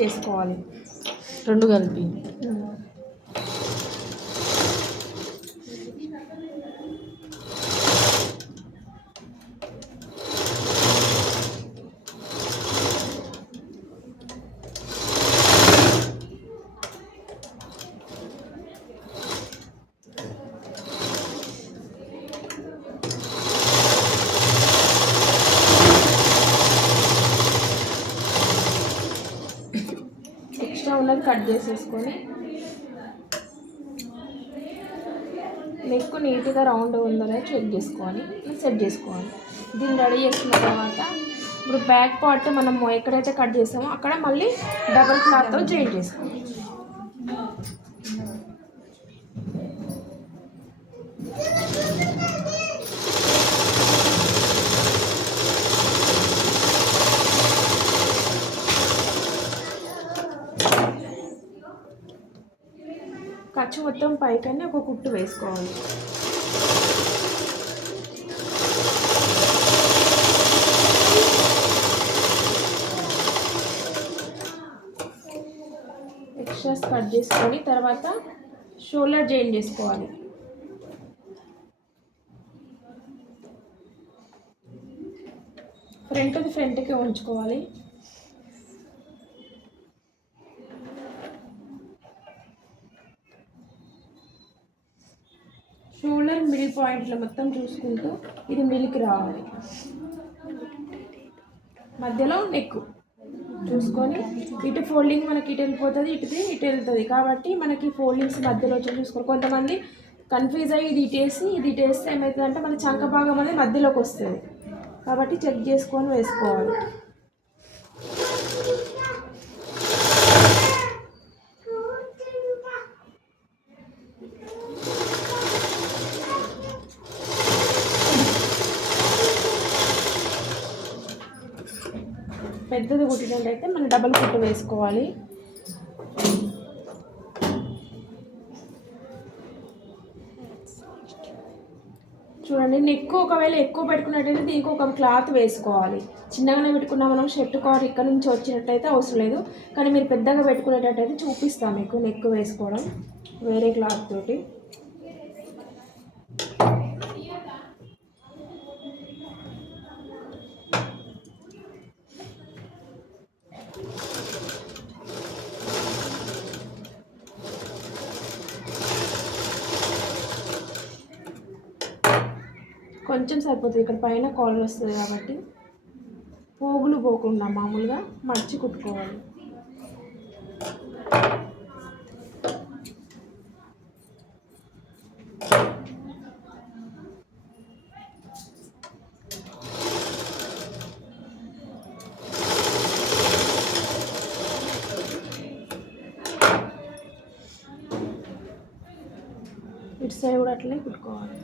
చేసుకోవాలి రెండు కలిపి. ఎక్స్ట్రా ఉన్నది కట్ చేసేసుకొని నెక్ నీట్గా రౌండ్ ఉందో చెక్ చేసుకొని సెట్ చేసుకోవాలి. దీన్ని రెడీ చేసుకున్న తర్వాత ఇప్పుడు బ్యాక్ పార్ట్ మనం ఎక్కడైతే కట్ చేసామో అక్కడ మళ్ళీ డబల్ క్లాత్తో జాయిన్ చేసుకోవాలి. ఖర్చు మొత్తం పైకనే ఒక కుట్టు వేసుకోవాలి. ఎక్స్ట్రాస్ కట్ చేసుకొని తర్వాత షోల్డర్ జాయిన్ చేసుకోవాలి. ఫ్రంట్కి ఉంచుకోవాలి. షోల్డర్ మిడిల్ పాయింట్లో మొత్తం చూసుకుంటూ ఇది మిడిల్కి రావాలి. మధ్యలో నెక్ చూసుకొని ఇటు ఫోల్డింగ్ మనకి ఇటు వెళ్ళిపోతుంది, ఇటు వెళ్తుంది కాబట్టి మనకి ఫోల్డింగ్స్ మధ్యలో వచ్చి చూసుకోవాలి. కొంతమంది కన్ఫ్యూజ్ అయ్యి ఇది ఇటు వేస్తే ఏమవుతుందంటే మన చంక భాగం అనేది మధ్యలోకి వస్తుంది కాబట్టి చెక్ చేసుకొని వేసుకోవాలి. పెద్దది కుట్టినట్టయితే మనం డబల్ కుట్టు వేసుకోవాలి. చూడండి, నెక్ ఒకవేళ ఎక్కువ పెట్టుకున్నట్టయితే దీనికి ఒక క్లాత్ వేసుకోవాలి. చిన్నగానే పెట్టుకున్నా మనం షర్ట్ కార్ ఇక్కడ నుంచి వచ్చినట్టయితే అవసరం లేదు. కానీ మీరు పెద్దగా పెట్టుకునేటట్టయితే చూపిస్తాను మీకు నెక్ వేసుకోవడం వేరే క్లాత్ తోటి. కొంచెం సరిపోతుంది, ఇక్కడ పైన కాలర్ వస్తుంది కాబట్టి పోగులు పోకుండా మామూలుగా మర్చి కుట్టుకోవాలి. ఇటు సైడ్ కూడా అట్లనే కుట్టుకోవాలి.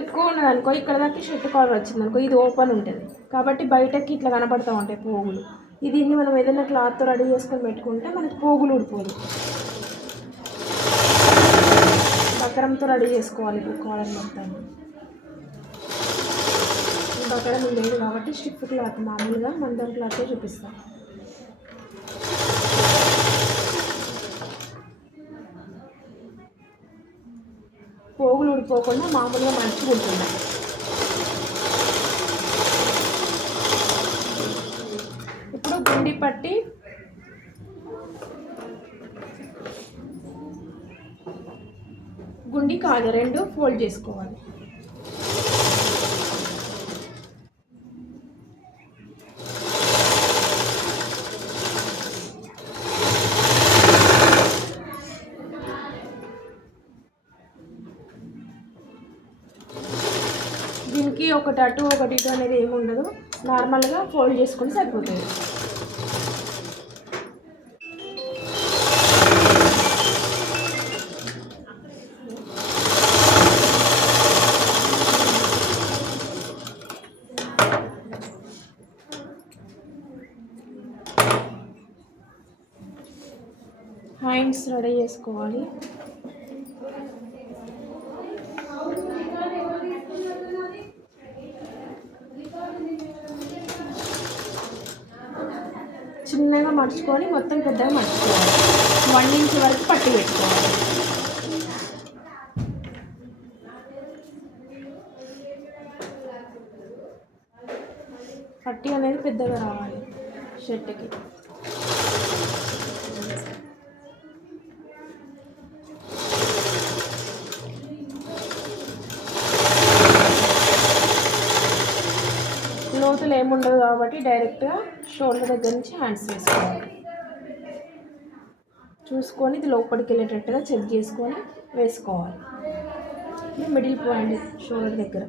ఎక్కువ ఉన్నదనుకో ఇక్కడ దాకా షర్ట్ కాలర్ వచ్చిందనుకో ఇది ఓపెన్ ఉంటుంది కాబట్టి బయటకి ఇట్లా కనపడుతూ ఉంటాయి పోగులు. దీన్ని మనం ఏదైనా క్లాత్తో రెడీ చేసుకొని పెట్టుకుంటే మనకి పోగులు ఊడిపోదు. బకరంతో రెడీ చేసుకోవాలి ఇప్పుడు కాలర్ మొత్తం. బకరం లేదు కాబట్టి స్టిఫ్ క్లాత్ మామూలుగా మందం క్లాత్తో చూపిస్తాం. పోగులు ఊడిపోకుండా మామూలుగా మంచిగా ఉంటుంది. ఇప్పుడు గుండి పట్టి గుండి కాదు రెండు ఫోల్డ్ చేసుకోవాలి. దీనికి ఒకటి అటు ఒకటి ఇటు అనేది ఏమి ఉండదు, నార్మల్గా ఫోల్డ్ చేసుకుని సరిపోతుంది. హ్యాండ్స్ రెడీ చేసుకోవాలి. చిన్నగా మడుచుకొని మొత్తం పెద్దగా మడుచుకోవాలి. 1 ఇంచ్ వరకు పట్టి పెట్టుకోవాలి. పట్టి అనేది పెద్దగా రావాలి షర్ట్కి. లోతులు ఏముండదు కాబట్టి డైరెక్ట్గా షోల్డర్ దగ్గర నుంచి హ్యాండ్స్ వేసుకోవాలి. చూసుకొని ఇది లోపలికి వెళ్ళేటట్టుగా చెక్ చేసుకొని వేసుకోవాలి. మిడిల్ పాయింట్ షోల్డర్ దగ్గర.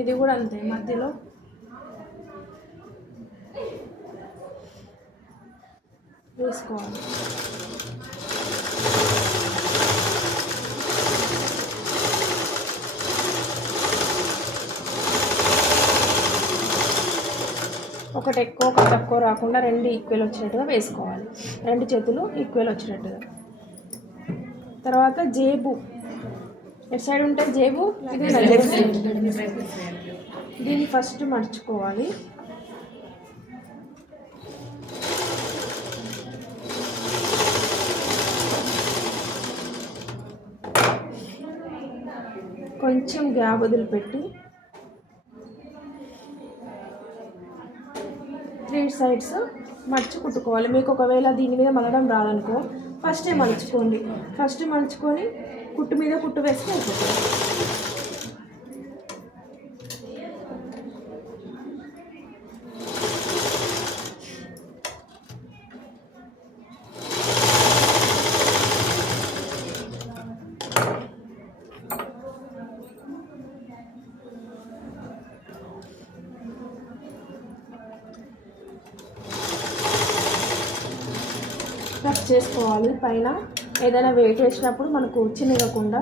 ఇది కూడా అంతే, మధ్యలో వేసుకోవాలి. ఒకటి ఎక్కువ ఒకటి తక్కువ రాకుండా 2 ఈక్వల్ వచ్చేటట్టుగా వేసుకోవాలి. 2 చేతులు ఈక్వల్ వచ్చేటట్టుగా. తర్వాత జేబు ఎటు సైడ్ ఉంటే జేబు ఇది లెఫ్ట్ సైడ్. దీన్ని ఫస్ట్ మడుచుకోవాలి. కొంచెం గ్యాప్ వదిలిపెట్టి 3 సైడ్స్ మడిచి కుట్టుకోవాలి. మీకు ఒకవేళ దీని మీద మలడం రాదనుకో ఫస్టే మలుచుకోండి. ఫస్ట్ మలుచుకొని కుట్టు మీద కుట్టు వేస్తే అయిపోతుంది. కట్ చేసుకోవాలి. పైన ఏదైనా వెయిట్ వేసినప్పుడు మనకు చిన్నగకుండా.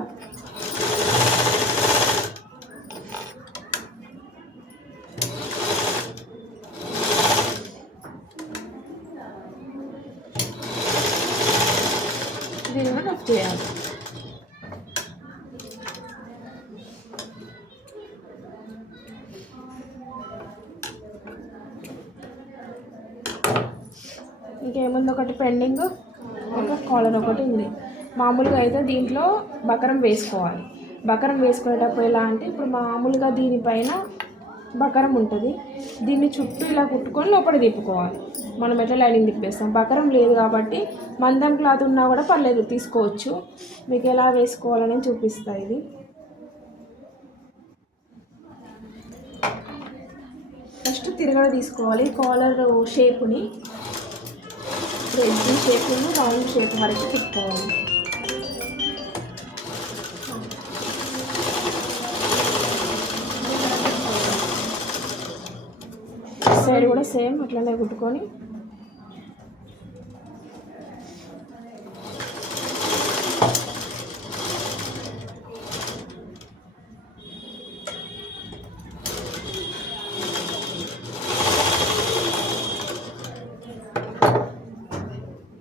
దీన్ని కూడా రఫ్ చేయాలి. ఇంకేముంది, ఒకటి పెండింగ్, ఒక కాలర్ ఒకటి ఉంది. మామూలుగా అయితే దీంట్లో బకరం వేసుకోవాలి. బకరం వేసుకునేటప్పుడు ఎలా అంటే, ఇప్పుడు మామూలుగా దీనిపైన బకరం ఉంటుంది. దీన్ని చుట్టూ ఇలా కుట్టుకొని లోపల తిప్పుకోవాలి. మనం ఎట్లా లైనింగ్ తిప్పేస్తాం. బకరం లేదు కాబట్టి మందం క్లాత్ ఉన్నా కూడా పర్లేదు, తీసుకోవచ్చు. మీకు ఎలా వేసుకోవాలని చూపిస్తాయి. ఇది ఫస్ట్ తిరగడ తీసుకోవాలి. కాలర్ షేప్ని ఎడ్జ్ షేప్ను రౌండ్ షేప్ వరకు తిప్పుకోవాలి. సైడ్ కూడా సేమ్ అట్లనే కుట్టుకొని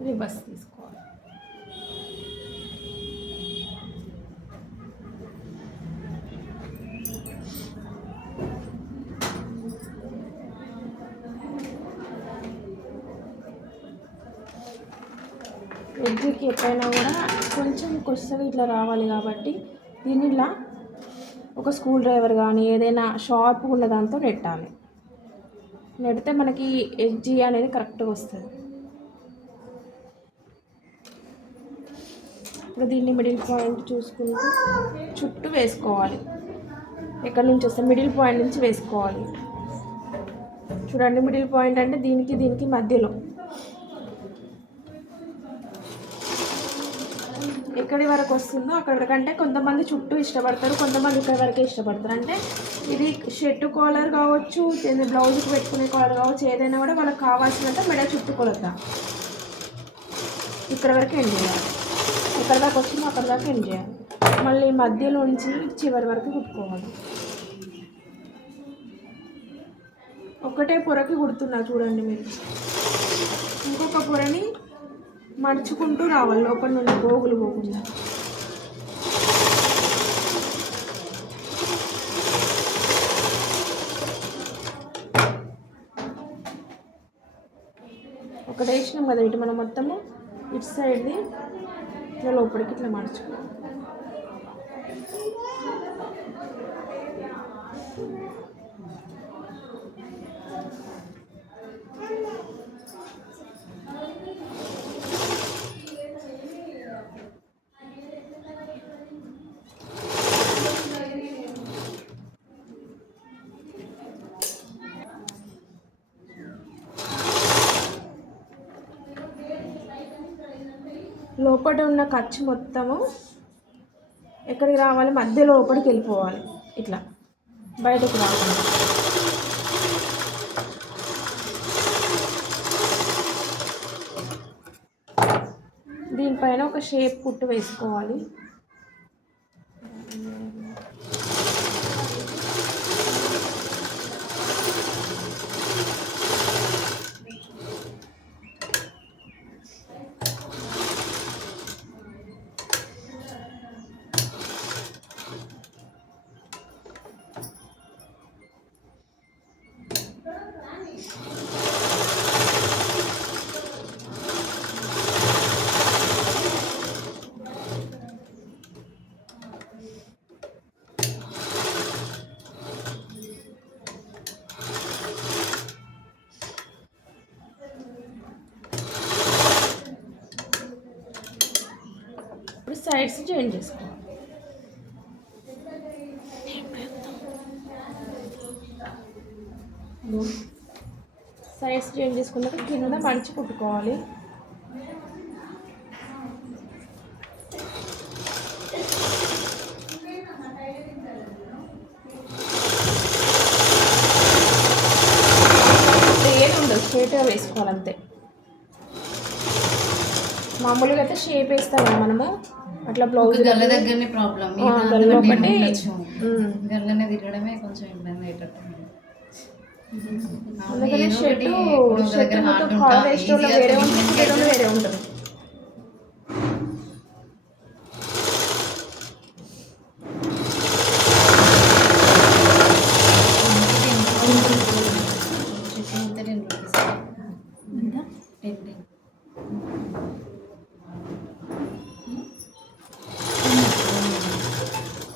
రివర్స్ తీసుకోవాలి. ఎడ్జ్కి ఎప్పుడైనా కూడా కొంచెం కొత్తగా ఇట్లా రావాలి కాబట్టి దీన్ని ఇలా ఒక స్క్రూ డ్రైవర్ కానీ ఏదైనా షార్ప్గా ఉన్న దాంతో నెట్టాలి. నెడితే మనకి ఎడ్జి అనేది కరెక్ట్గా వస్తుంది. ఇప్పుడు దీన్ని మిడిల్ పాయింట్ చూసుకుంటూ చుట్టూ వేసుకోవాలి. ఎక్కడి నుంచి వస్తే మిడిల్ పాయింట్ నుంచి వేసుకోవాలి. చూడండి, మిడిల్ పాయింట్ అంటే దీనికి మధ్యలో. ఎక్కడి వరకు వస్తుందో అక్కడ వరకు. అంటే కొంతమంది చుట్టూ ఇష్టపడతారు, కొంతమంది ఇక్కడ వరకే ఇష్టపడతారు. అంటే ఇది షర్ట్ కాలర్ కావచ్చు, బ్లౌజ్కి పెట్టుకునే కాలర్ కావచ్చు, ఏదైనా కూడా వాళ్ళకి కావాల్సినంత మెడ చుట్టూ కొలత ఇక్కడ వరకు ఎండ్ చేయాలి. ఎక్కడ దాకా వచ్చిందో అక్కడ దాకా ఎండ్ చేయాలి. మళ్ళీ మధ్యలోంచి చివరి వరకు కుట్టుకోవాలి. ఒకటే పొరకి కుడుతున్నా చూడండి మీరు. ఇంకొక పొరని మడుచుకుంటూ రావాలి లోపల నుండి పోగులు పోకుండా. ఒకటి వేసినాం కదా ఇటు మనం మొత్తము ఇటు సైడ్ది ఇట్లా లోపలికి ఇట్లా మడుచుకోవాలి. లోపల ఉన్న ఖర్చు మొత్తము ఎక్కడికి రావాలి, మధ్య లోపలికి వెళ్ళిపోవాలి. ఇట్లా బయటకు రావాలి. దీనిపైన ఒక షేప్ కుట్టు వేసుకోవాలి. ఇప్పుడు సైడ్స్ జాయిన్ చేసుకోవాలి. సైడ్స్ జాయిన్ చేసుకున్నాక కింద మడిచి కుట్టుకోవాలి. ఏది ఉండదు, స్ట్రైట్గా వేసుకోవాలంతే. మామూలుగా అయితే షేప్ వేస్తాం కదా మనము, అట్లా బ్లౌజ్ గల్ల దగ్గరనే ప్రాబ్లం. గల్లనే తిరగడమే కొంచెం ఇబ్బంది అయ్యేటట్టు. అందుకని షర్ట్ మొత్తం కాలర్ వేస్టోలో వేరే ఉంటుంది, వేరేలో వేరే ఉంటుంది.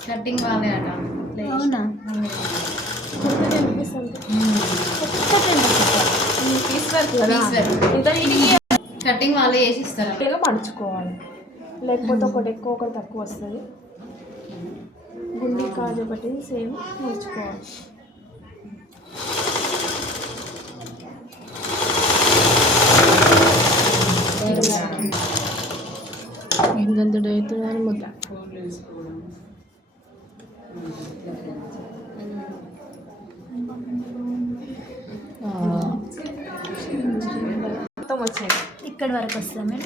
కటింగ్ వాళ్ళే అట. అవునా? కటింగ్ వాళ్ళే చేసి ఇస్తారు. మడుచుకోవాలి, లేకపోతే ఒకటి ఎక్కువ ఒకటి తక్కువ వస్తుంది. గుండీ కాజు ఒకటి సేమ్ మడుచుకోవాలి. ఇంతంతడు అవుతుందని ముద్ద మొత్తం వచ్చేది ఇక్కడ వరకు వస్తుంది.